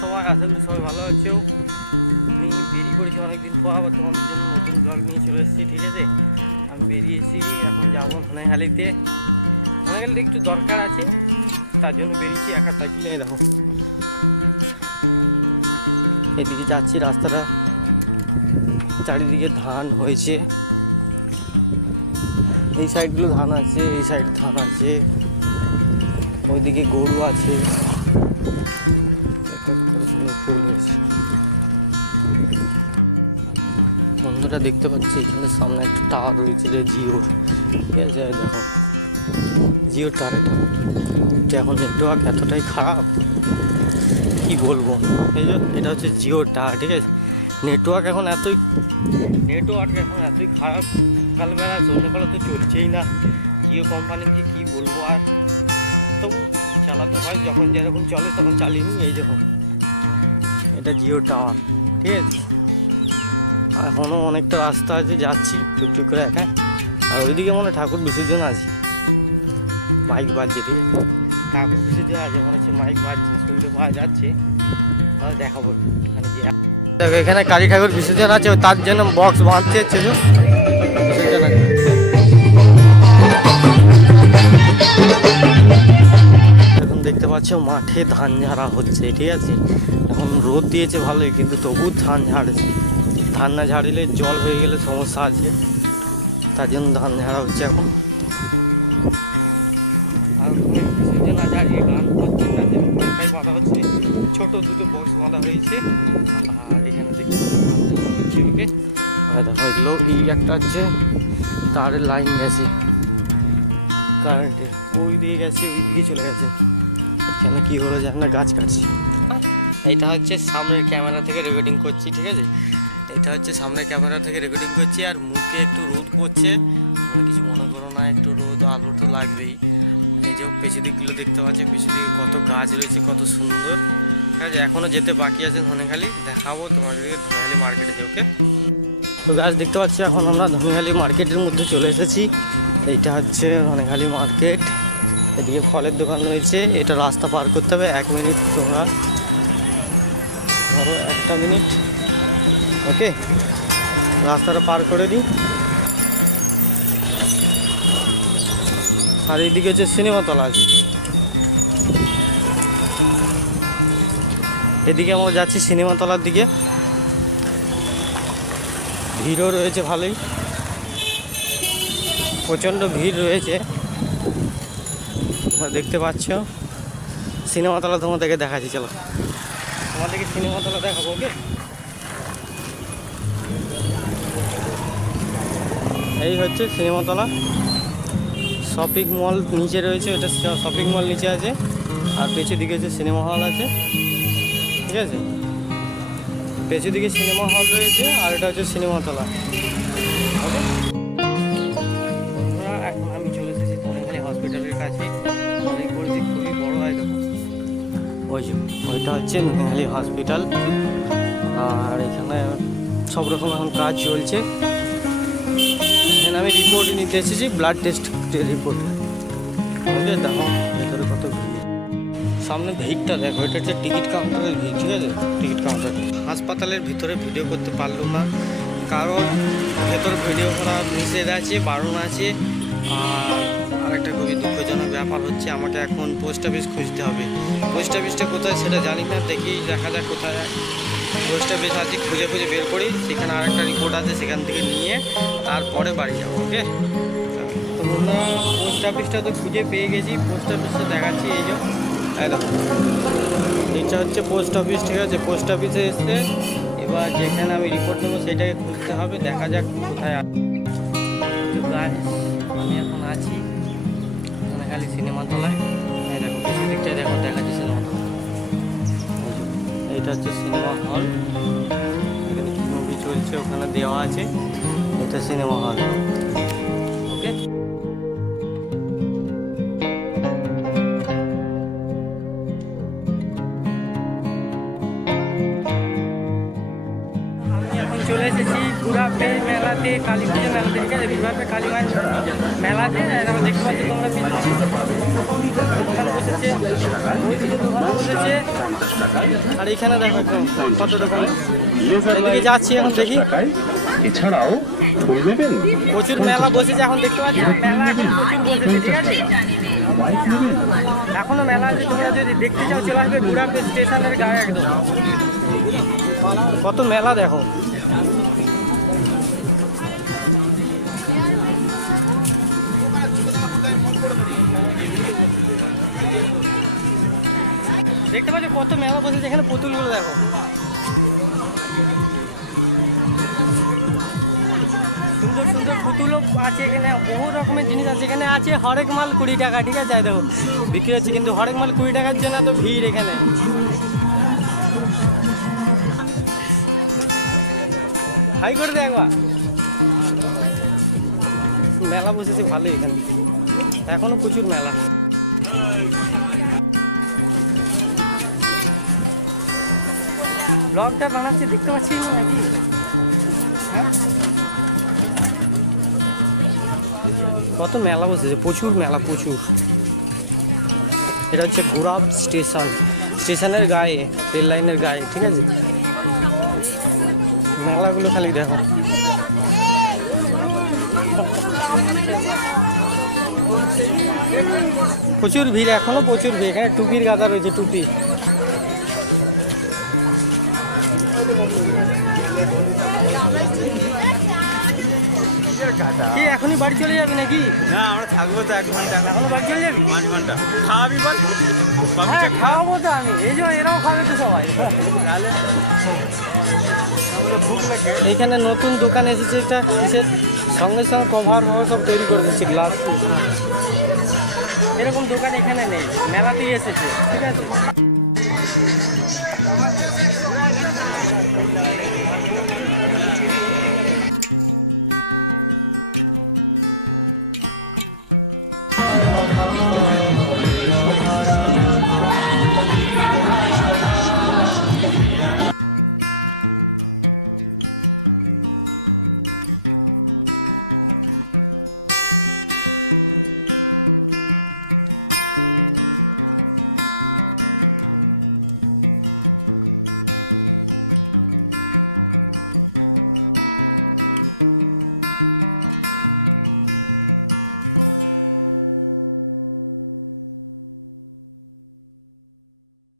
সবাই, আশা করি সবাই ভালো আছো আমি বেরিয়ে পড়েছি অনেকদিন পর, আবার তোমাদের জন্য নতুন ব্লগ নিয়ে চলে এসেছি, ঠিক আছে? আমি বেরিয়েছি, এখন যাব ধনেহালিতে ধনেহালিতে একটু দরকার আছে, তার জন্য বেরিয়েছি, একা সাইকেলে এই দেখো। এদিকে যাচ্ছি, রাস্তাটা চারিদিকে ধান হয়েছে। এই সাইডগুলো ধান আছে, এই সাইড ধান আছে। ওইদিকে গরু আছে। সুন্দর ফুল হয়েছে। বন্ধুরা দেখতে পাচ্ছি, এখানে সামনে একটা টাওয়ার রয়েছে যে জিওর। ঠিক আছে দেখো। জিওর টাওয়ার এটা। এটা এখন নেটওয়ার্ক এতটাই খারাপ, কি বলব? এই যে, এটা হচ্ছে জিও টাওয়ার, ঠিক আছে? নেটওয়ার্ক এখন এতই, নেটওয়ার্ক এখন এতই খারাপ সকালবেলা সন্ধ্যেবেলা তো চলছেই না। জিও কোম্পানিকে কি বলব আর? তবু চালাতে হয়, যখন যেরকম চলে তখন চালিয়ে নিই, এই যখন এটা জিও টাওয়ার, ঠিক আছে? এখনও অনেকটা রাস্তা আছে, যাচ্ছি টুকটুক করে একা। আর ওইদিকে মনে ঠাকুর বিসর্জন আছে। মাইক বাজছে, ঠিক আছে? ঠাকুর বিসর্জন আছে, মনে হচ্ছে মাইক বাজছে, শুনতে পাওয়া যাচ্ছে। দেখাবো। যে দেখো, এখানে কালী ঠাকুর বিসর্জন আছে তার জন্য বক্স বাঁধছে যে বিসর্জন আছে। দেখতে পাচ্ছ, মাঠে ধান ঝাড়া হচ্ছে, ঠিক আছে? এখন রোদ দিয়েছে ভালোই, কিন্তু তবু ধান ঝাড়ছে। ধান না ঝাড়িলে জল হয়ে গেলে সমস্যা আছে। তার জন্য ধান ঝাড়া হচ্ছে এখন। আর তার ছোট দুটো বক্স বাঁধা হয়েছে। আর এখানে দেখতে ওকে? এই একটা হচ্ছে তারের লাইন গেছে। কারেন্টের ওই দিকে গেছে, ওই দিকে চলে গেছে। এখানে কি হলো জান না, গাছ কাটছি। এইটা হচ্ছে সামনের ক্যামেরা থেকে রেকর্ডিং করছি, ঠিক আছে? এটা হচ্ছে সামনের ক্যামেরা থেকে রেকর্ডিং করছি, আর মুখে একটু রোদ পড়ছে। কিছু মনে করো না, একটু রোদ, আলো তো লাগবেই। এই যে পেছু দিকগুলো দেখতে পাচ্ছি পেছু দিকে কত গাছ রয়েছে, কত সুন্দর। ঠিক আছে এখনও যেতে বাকি আছে ধনেখালি, দেখাবো তোমাদেরকে ধনেখালি মার্কেটে ওকে তো গাছ দেখতে পাচ্ছি, এখন আমরা ধনেখালি মার্কেটের মধ্যে চলে এসেছি। এইটা হচ্ছে ধনেখালি মার্কেট এদিকে ফলের দোকান রয়েছে, এটা রাস্তা পার করতে হবে, এক মিনিট তোমরা ধরো একটা মিনিট। ওকে রাস্তাটা পার করে দিই। আর এইদিকে হচ্ছে সিনেমাতলা আছে। এদিকে আমরা যাচ্ছি সিনেমাতলার দিকে। ভিড়ও রয়েছে ভালোই। প্রচণ্ড ভিড় রয়েছে। তোমরা দেখতে পাচ্ছ। সিনেমাতলা তোমাদেরকে দেখাচ্ছি, চলো। তোমাদেরকে সিনেমাতলা দেখাবো, ওকে? এই হচ্ছে সিনেমাতলা শপিং মল নিচে রয়েছে ওটা শপিং মল নিচে আছে, আর পেছু দিকে যে সিনেমা হল আছে, ঠিক আছে? পেছু দিকে সিনেমা হল রয়েছে, আর এটা হচ্ছে সিনেমাতলা ওকে? ওই ওইটা হচ্ছে ধনেখালি হসপিটাল। আর এখানে সব রকম এখন কাজ চলছে। এখানে আমি রিপোর্ট নিতে এসেছি ব্লাড টেস্ট রিপোর্ট ওকে দেখো, ভেতরে কত সামনে ভিড়টা দেখো, এটা হচ্ছে টিকিট কাউন্টারের ভিড়, ঠিক আছে? টিকিট কাউন্টার হাসপাতালের ভিতরে ভিডিও করতে পারলাম না। কারণ ভেতরে ভিডিও করা নিষেধ আছে, বারণ আছে। আর খুবই দুঃখজনক ব্যাপার হচ্ছে আমাকে এখন পোস্ট অফিস খুঁজতে হবে। পোস্ট অফিসটা কোথায় সেটা জানি না দেখি দেখা যাক কোথায়। পোস্ট অফিস আছে, খুঁজে খুঁজে বের করি, সেখানে আরেকটা রিপোর্ট আছে, সেখান থেকে নিয়ে তারপরে বাড়ি যাব ওকে তো পোস্ট অফিসটা তো খুঁজে পেয়ে গেছি পোস্ট অফিসটা দেখাচ্ছি এই যে, এই দেখো। এটা হচ্ছে পোস্ট অফিস ঠিক আছে? পোস্ট অফিসে এসে এবার যেখানে আমি রিপোর্ট নেব, সেটাকে খুঁজতে হবে, দেখা যাক কোথায় আছে। খালি সিনেমা তলায়। এই দেখো বেশি দিকটায় দেখো যাচ্ছে সিনেমা তলা এটা হচ্ছে সিনেমা হল। এখানে কি মুভি চলছে ওখানে দেওয়া আছে। এটা সিনেমা হল। চলে এসেছি গুড়াপে মেলাতে কালী পুজো মেলাতে ঠিক আছে বিভাগে কালী মায়ের মেলাতে। এখন দেখতে পাচ্ছি তোমরা দোকান বসেছে দোকান বসেছে। আর এখানে দেখো কত দোকান। এদিকে যাচ্ছি এখন দেখি। এছাড়াও ফুল নেবেন? প্রচুর মেলা বসেছে এখন দেখতে পাচ্ছি। মেলা এখন প্রচুর বসেছে ঠিক আছে? এখনও মেলা আছে তোমরা যদি দেখতে চাও চলে আসবে গুড়াপে স্টেশনের গায়ে একদম। কত মেলা দেখো। দেখতে পাচ্ছ কত মেলা বসেছে, এখানে পুতুলগুলো দেখো। সুন্দর সুন্দর পুতুলও আছে এখানে, বহু রকমের জিনিস আছে। এখানে আছে হরেক মাল কুড়ি টাকা, ঠিক আছে? দেখো, বিক্রি হচ্ছে, কিন্তু হরেক মাল কুড়ি টাকার জন্য তো ভিড় এখানে। হাই করে দে একবার। মেলা বসেছে, ভালোই এখানে। এখনও প্রচুর মেলা। ব্লগটা বানাচ্ছি, দেখতে পাচ্ছি নাকি? হ্যাঁ? কত মেলা বসেছে, প্রচুর মেলা, প্রচুর। এটা হচ্ছে গোরাব স্টেশন, স্টেশনের গায়ে, রেল লাইনের গায়ে, ঠিক আছে? মেলাগুলো খালি দেখো। প্রচুর ভিড়, এখনও প্রচুর ভিড়, এখানে টুপির গাদা রয়েছে, টুপি। কি এখনই বাড়ি চলে যাবি নাকি? না আমরা থাকব তো এক ঘণ্টা। এখনও বাড়ি চলে যাবি? পাঁচ ঘণ্টা। খাওয়াবি বল? হ্যাঁ খাওয়াবো তো আমি। এই যে এরাও খাবে তো সবাই। তাহলে এইখানে নতুন দোকান এসেছে এটা কিসের সঙ্গে সঙ্গে কভার ফভার সব তৈরি করে দিচ্ছে গ্লাস এরকম দোকান এখানে নেই মেলাতেই এসেছে ঠিক আছে?